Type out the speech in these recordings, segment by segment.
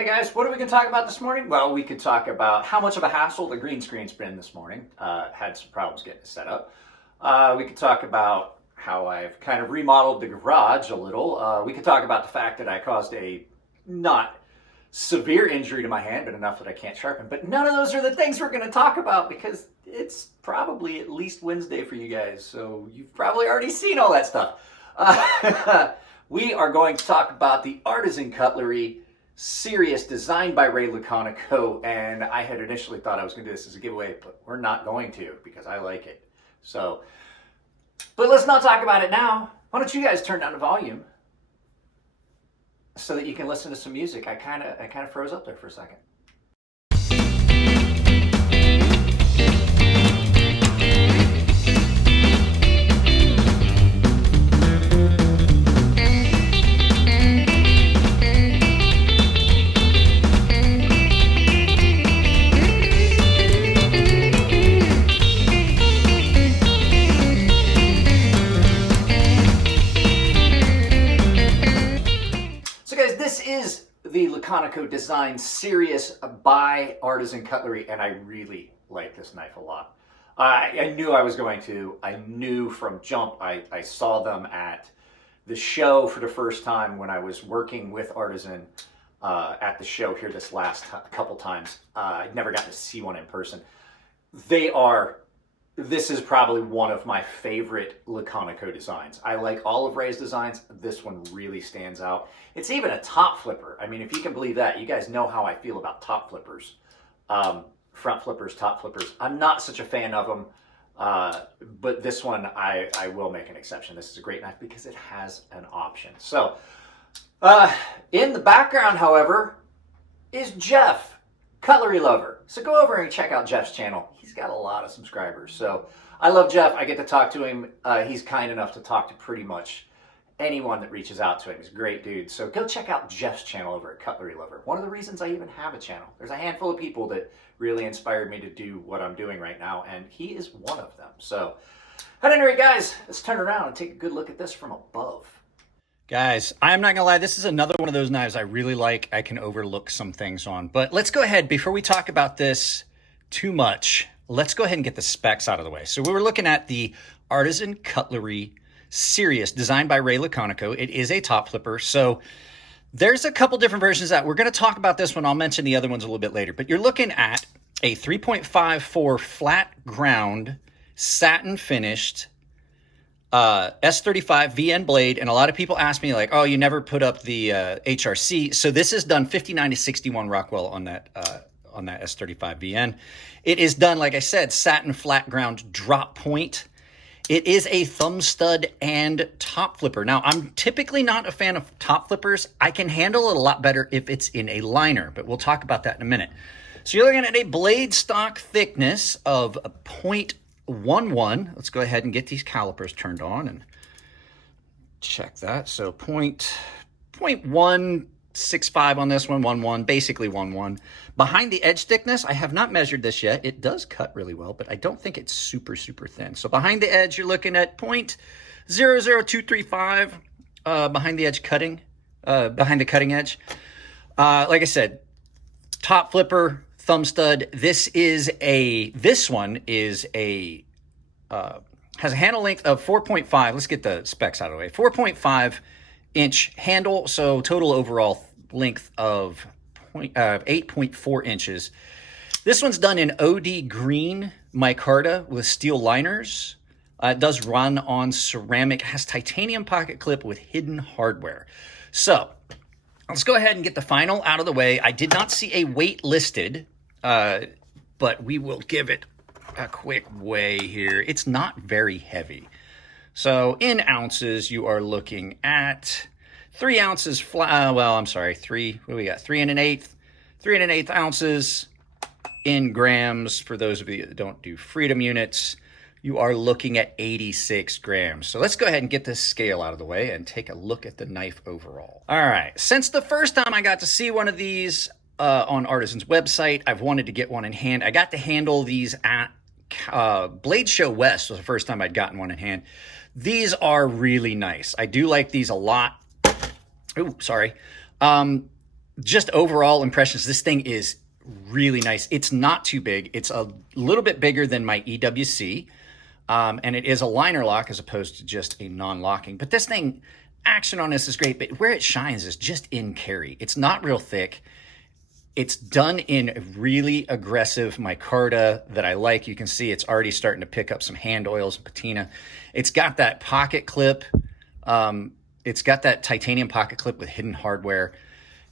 Hey guys, what are we going to talk about this morning? Well, we could talk about how much of a hassle the green screen's been this morning. Had some problems getting it set up. We could talk about how I've kind of remodeled the garage a little. We could talk about the fact that I caused a not severe injury to my hand, but enough that I can't sharpen. But none of those are the things we're going to talk about because it's probably at least Wednesday for you guys. So you've probably already seen all that stuff. We are going to talk about the Artisan Cutlery Sirius, designed by Laconico, and I had initially thought I was going to do this as a giveaway, but we're not going to because I like it. So, but let's not talk about it now. Why don't you guys turn down the volume so that you can listen to some music? I kind of froze up there for a second. This is the Laconico Design Sirius by Artisan Cutlery, and I really like this knife a lot. I knew I was going to. I knew from jump. I saw them at the show for the first time when I was working with Artisan at the show here this last couple times. I'd never gotten to see one in person. This is probably one of my favorite Laconico designs. I like all of Ray's designs. This one really stands out. It's even a top flipper. I mean, if you can believe that. You guys know how I feel about top flippers. Front flippers, top flippers. I'm not such a fan of them, but this one I will make an exception. This is a great knife because it has an option. So, in the background, however, is Jeff, Cutlery Lover. So go over and check out Jeff's channel. He's got a lot of subscribers. So I love Jeff. I get to talk to him. He's kind enough to talk to pretty much anyone that reaches out to him. He's a great dude. So go check out Jeff's channel over at Cutlery Lover. One of the reasons I even have a channel. There's a handful of people that really inspired me to do what I'm doing right now, and he is one of them. So at any rate, guys, let's turn around and take a good look at this from above. Guys, I'm not gonna lie, this is another one of those knives I really like. I can overlook some things on, but let's go ahead, before we talk about this too much, let's go ahead and get the specs out of the way. So we were looking at the Artisan Cutlery Sirius, designed by Laconico. It is a top flipper. So there's a couple different versions that we're gonna talk about this one. I'll mention the other ones a little bit later, but you're looking at a 3.54 flat ground, satin finished, S35 VN blade, and a lot of people ask me like, oh, you never put up the HRC. So this is done 59 to 61 Rockwell on that S35 VN. It is done, like I said, satin flat ground drop point. It is a thumb stud and top flipper. Now, I'm typically not a fan of top flippers. I can handle it a lot better if it's in a liner, but we'll talk about that in a minute. So you're looking at a blade stock thickness of 0.11. Let's go ahead and get these calipers turned on and check that. So 0.165 on this one, 1.1, basically 1.1. Behind the edge thickness, I have not measured this yet. It does cut really well, but I don't think it's super, super thin. So behind the edge, you're looking at 0.00235 behind the edge cutting, behind the cutting edge. Like I said, top flipper, thumb stud. This one is a has a handle length of 4.5. Let's get the specs out of the way. 4.5 inch handle, so total overall length of 8.4 inches. This one's done in OD green micarta with steel liners. It does run on ceramic, has titanium pocket clip with hidden hardware. So let's go ahead and get the final out of the way. I did not see a weight listed, but we will give it a quick weigh here. It's not very heavy. So in ounces, you are looking at 3 ounces flat. Well, I'm sorry, what do we got? 3 1/8 ounces. In grams, for those of you that don't do freedom units, you are looking at 86 grams. So let's go ahead and get this scale out of the way and take a look at the knife overall. All right, since the first time I got to see one of these on Artisan's website, I've wanted to get one in hand. I got to handle these at Blade Show West was the first time I'd gotten one in hand. These are really nice. I do like these a lot. Oh, sorry. just overall impressions, this thing is really nice. It's not too big. It's a little bit bigger than my EWC, and it is a liner lock as opposed to just a non-locking. But this thing, action on this is great, but where it shines is just in carry. It's not real thick. It's done in a really aggressive micarta that I like. You can see it's already starting to pick up some hand oils and patina. It's got that pocket clip. It's got that titanium pocket clip with hidden hardware.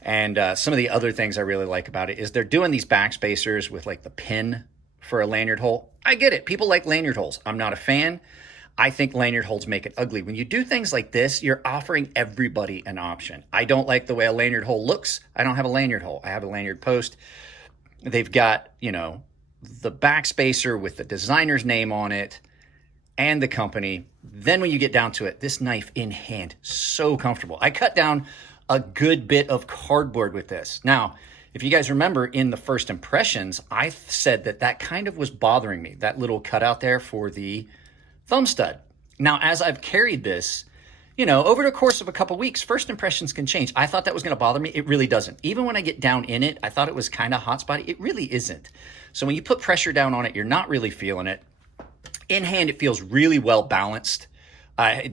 And some of the other things I really like about it is they're doing these backspacers with like the pin for a lanyard hole. I get it. People like lanyard holes. I'm not a fan. I think lanyard holes make it ugly. When you do things like this, you're offering everybody an option. I don't like the way a lanyard hole looks. I don't have a lanyard hole. I have a lanyard post. They've got, you know, the backspacer with the designer's name on it and the company. Then when you get down to it, this knife in hand, so comfortable. I cut down a good bit of cardboard with this. Now, if you guys remember in the first impressions, I said that kind of was bothering me, that little cutout there for the thumb stud. Now, as I've carried this, you know, over the course of a couple weeks, first impressions can change. I thought that was going to bother me. It really doesn't. Even when I get down in it, I thought it was kind of hot spotty. It really isn't. So when you put pressure down on it, you're not really feeling it. In hand, it feels really well balanced.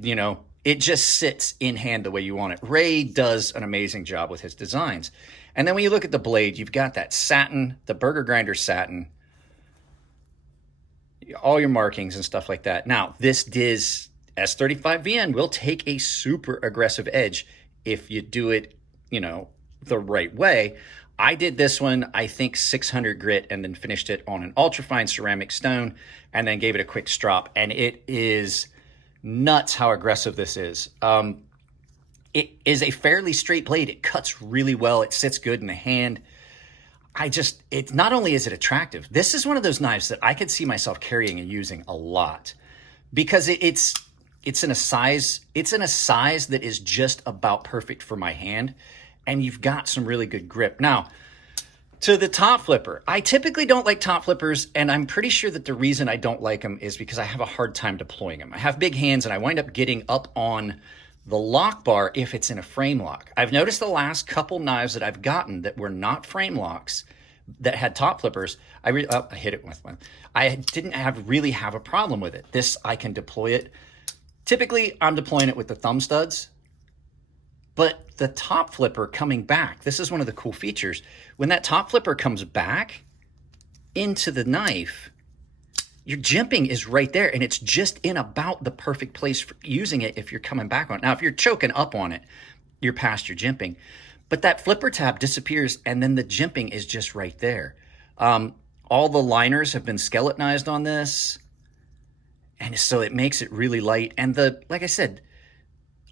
You know, it just sits in hand the way you want it. Ray does an amazing job with his designs. And then when you look at the blade, you've got that satin, the burger grinder satin, all your markings and stuff like that. Now, this Diz S35VN will take a super aggressive edge if you do it, you know, the right way. I did this one, I think 600 grit, and then finished it on an ultrafine ceramic stone, and then gave it a quick strop. And it is nuts how aggressive this is. It is a fairly straight blade. It cuts really well. It sits good in the hand. It's not only is it attractive, this is one of those knives that I could see myself carrying and using a lot because it's in a size that is just about perfect for my hand, and you've got some really good grip. Now, to the top flipper, I typically don't like top flippers, and I'm pretty sure that the reason I don't like them is because I have a hard time deploying them. I have big hands, and I wind up getting up on the lock bar if it's in a frame lock. I've noticed the last couple knives that I've gotten that were not frame locks that had top flippers, I hit it with one. I didn't really have a problem with it. This, I can deploy it. Typically, I'm deploying it with the thumb studs, but the top flipper coming back, this is one of the cool features. When that top flipper comes back into the knife, your jimping is right there, and it's just in about the perfect place for using it if you're coming back on it. Now, if you're choking up on it, you're past your jimping. But that flipper tab disappears, and then the jimping is just right there. All the liners have been skeletonized on this, and so it makes it really light. And like I said,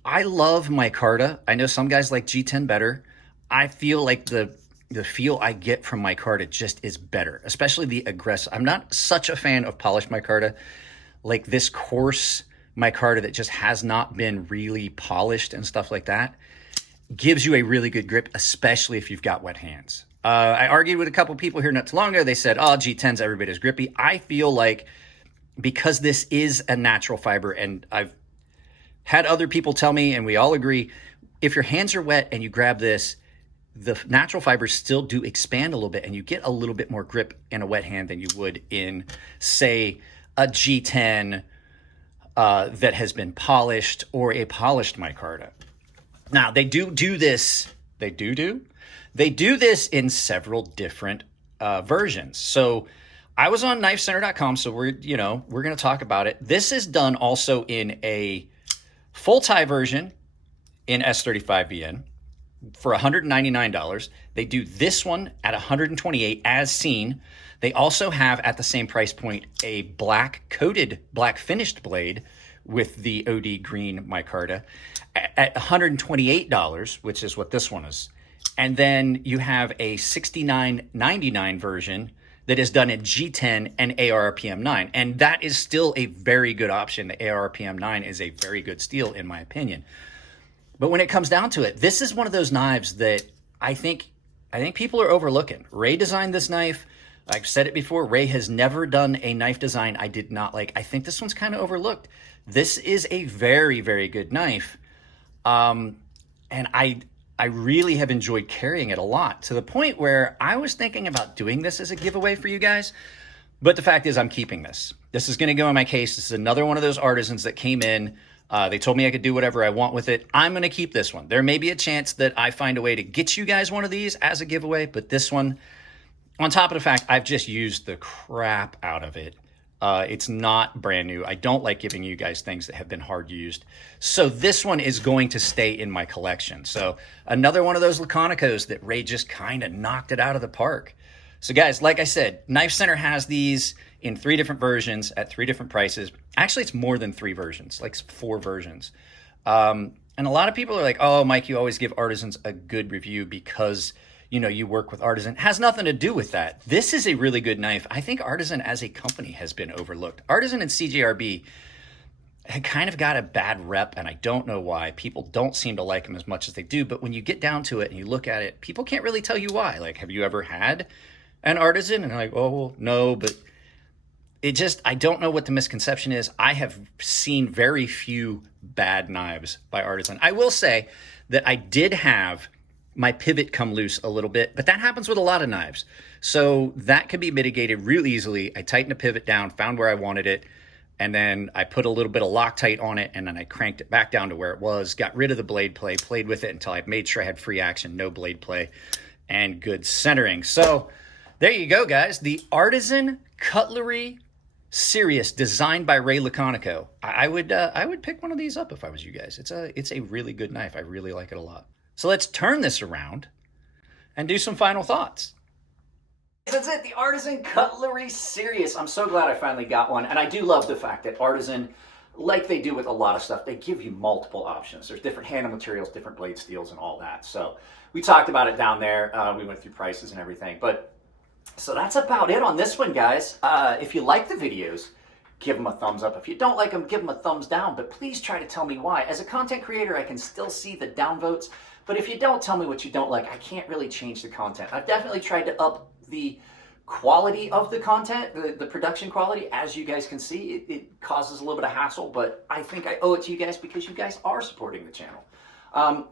I love micarta. I know some guys like G10 better. I feel like the feel I get from micarta just is better, especially the aggressive. I'm not such a fan of polished micarta, like this coarse micarta that just has not been really polished and stuff like that. Gives you a really good grip, especially if you've got wet hands. I argued with a couple people here not too long ago. They said, oh, G10's every bit as grippy. I feel like because this is a natural fiber, and I've had other people tell me, and we all agree, if your hands are wet and you grab this, the natural fibers still do expand a little bit, and you get a little bit more grip in a wet hand than you would in, say, a G10 that has been polished or a polished micarta. Now, they do this. They do this in several different versions. So I was on knifecenter.com, so we're going to talk about it. This is done also in a full tie version in S35VN for $199. They do this one at $128 as seen. They also have at the same price point a black finished blade with the OD green micarta at $128, which is what this one is. And then you have a $69.99 version that is done in G10 and ARPM9. And that is still a very good option. The ARPM9 is a very good steel, in my opinion. But when it comes down to it, this is one of those knives that I think people are overlooking. Ray designed this knife. I've said it before. Ray has never done a knife design I did not like. I think this one's kind of overlooked. This is a very, very good knife. And I really have enjoyed carrying it a lot, to the point where I was thinking about doing this as a giveaway for you guys. But the fact is, I'm keeping this. This is going to go in my case. This is another one of those artisans that came in. They told me I could do whatever I want with it. I'm going to keep this one. There may be a chance that I find a way to get you guys one of these as a giveaway, but this one, on top of the fact I've just used the crap out of it. It's not brand new. I don't like giving you guys things that have been hard used. So this one is going to stay in my collection. So another one of those Laconicos that Ray just kind of knocked it out of the park. So guys, like I said, Knife Center has these in 3 different versions at 3 different prices. Actually, it's more than 3 versions, like 4 versions. And a lot of people are like, oh, Mike, you always give artisans a good review because, you know, you work with Artisan. It has nothing to do with that. This is a really good knife. I think Artisan as a company has been overlooked. Artisan and CJRB had kind of got a bad rep, and I don't know why. People don't seem to like them as much as they do, but when you get down to it and you look at it, people can't really tell you why. Like, have you ever had an Artisan? And they're like, oh, well, no, but it just, I don't know what the misconception is. I have seen very few bad knives by Artisan. I will say that I did have my pivot come loose a little bit, but that happens with a lot of knives. So that can be mitigated real easily. I tightened the pivot down, found where I wanted it, and then I put a little bit of Loctite on it, and then I cranked it back down to where it was, got rid of the blade play, played with it until I made sure I had free action, no blade play, and good centering. So there you go, guys. The Artisan Cutlery Sirius, designed by Ray Laconico. I would pick one of these up if I was you guys. It's a really good knife. I really like it a lot. So let's turn this around and do some final thoughts. That's it, the Artisan Cutlery Sirius. I'm so glad I finally got one. And I do love the fact that Artisan, like they do with a lot of stuff, they give you multiple options. There's different handle materials, different blade steels, and all that. So we talked about it down there. We went through prices and everything. But so that's about it on this one, guys. If you like the videos, give them a thumbs up. If you don't like them, give them a thumbs down. But please try to tell me why. As a content creator, I can still see the downvotes. But if you don't tell me what you don't like, I can't really change the content. I've definitely tried to up the quality of the content, the production quality. As you guys can see, it causes a little bit of hassle, but I think I owe it to you guys because you guys are supporting the channel.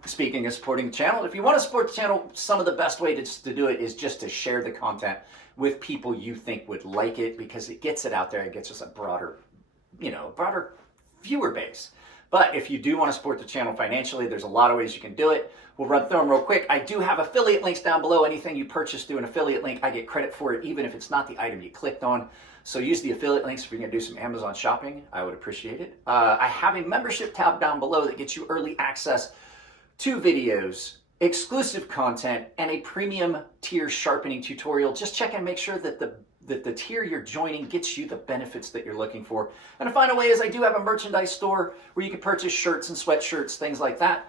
Speaking of supporting the channel, if you want to support the channel, some of the best way to do it is just to share the content with people you think would like it, because it gets it out there. It gets us a broader viewer base. But if you do want to support the channel financially, there's a lot of ways you can do it. We'll run through them real quick. I do have affiliate links down below. Anything you purchase through an affiliate link, I get credit for it, even if it's not the item you clicked on. So use the affiliate links if you're going to do some Amazon shopping. I would appreciate it. I have a membership tab down below that gets you early access to videos, exclusive content, and a premium tier sharpening tutorial. Just check and make sure that the tier you're joining gets you the benefits that you're looking for. And the final way is I do have a merchandise store where you can purchase shirts and sweatshirts, things like that,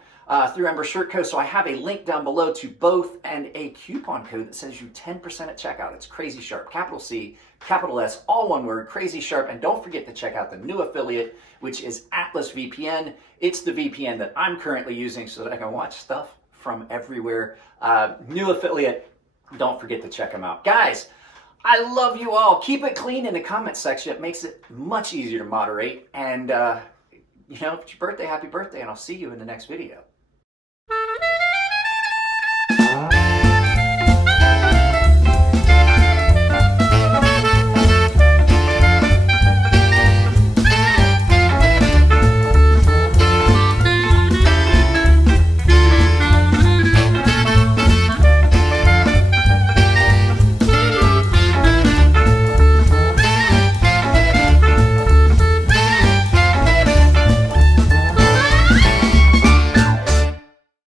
through Ember Shirt Co. So I have a link down below to both and a coupon code that says you 10% at checkout. It's CrazySharp, capital C, capital S, all one word, CrazySharp. And don't forget to check out the new affiliate, which is Atlas VPN. It's the VPN that I'm currently using so that I can watch stuff from everywhere. New affiliate, don't forget to check them out. Guys, I love you all. Keep it clean in the comment section. It makes it much easier to moderate. And, you know, if it's your birthday, happy birthday, and I'll see you in the next video.